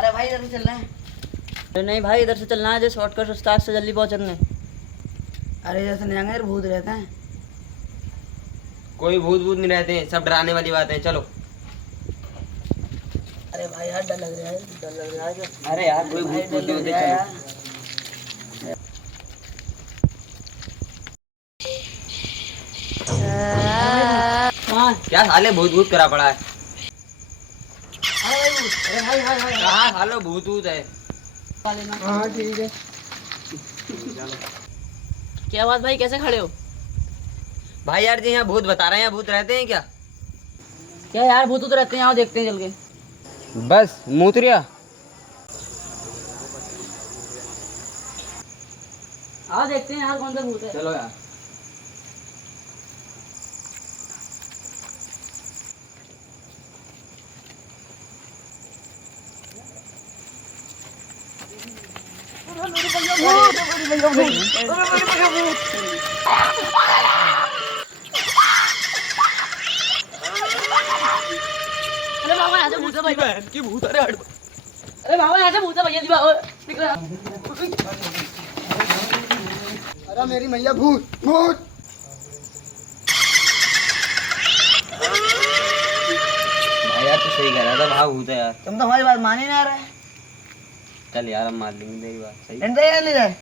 अरे भाई इधर से चलना है। अरे नहीं भाई, इधर से चलना है, जो शॉर्टकट रास्ता से जल्दी पहुंचेंगे। अरे जैसे नहीं आएंगे, भूत रहते हैं। कोई भूत भूत नहीं रहते हैं, सब डराने वाली बातें हैं, चलो। अरे भाई यार डर लग रहा है, डर लग रहा है। अरे यार कोई भाई भूत डर भूत नहीं लग होते, रहा है चलो। यार। हाँ क्या साले भूत भूत करा पड़ा है? अरे भाई भाई कहाँ सालो भूत भूत है? हाँ ठीक है। क्या बात भाई, कैसे खड़े हो? भाई यार जी यहाँ भूत बता रहे हैं, यहाँ भूत रहते हैं क्या? क्या यार, भूत तो रहते हैं, आओ देखते हैं चल के। बस मूत्रिया। आओ देखते हैं यार कौन सा भूत है। चलो यार। अरे बाबा यहाँ से भूत है भाई। बहन की भूत, अरे हट। अरे बाबा यहाँ से भूत है भैया जी, बाबा दिख रहा है। अरे मेरी मैया भूत भूत। भाई यार तू सही कह रहा था, भाग भूत है यार। तुम तो हमारी बात मान ही नहीं रहे। चल यार हम मान लेंगे तेरी बात, सही। नहीं जाए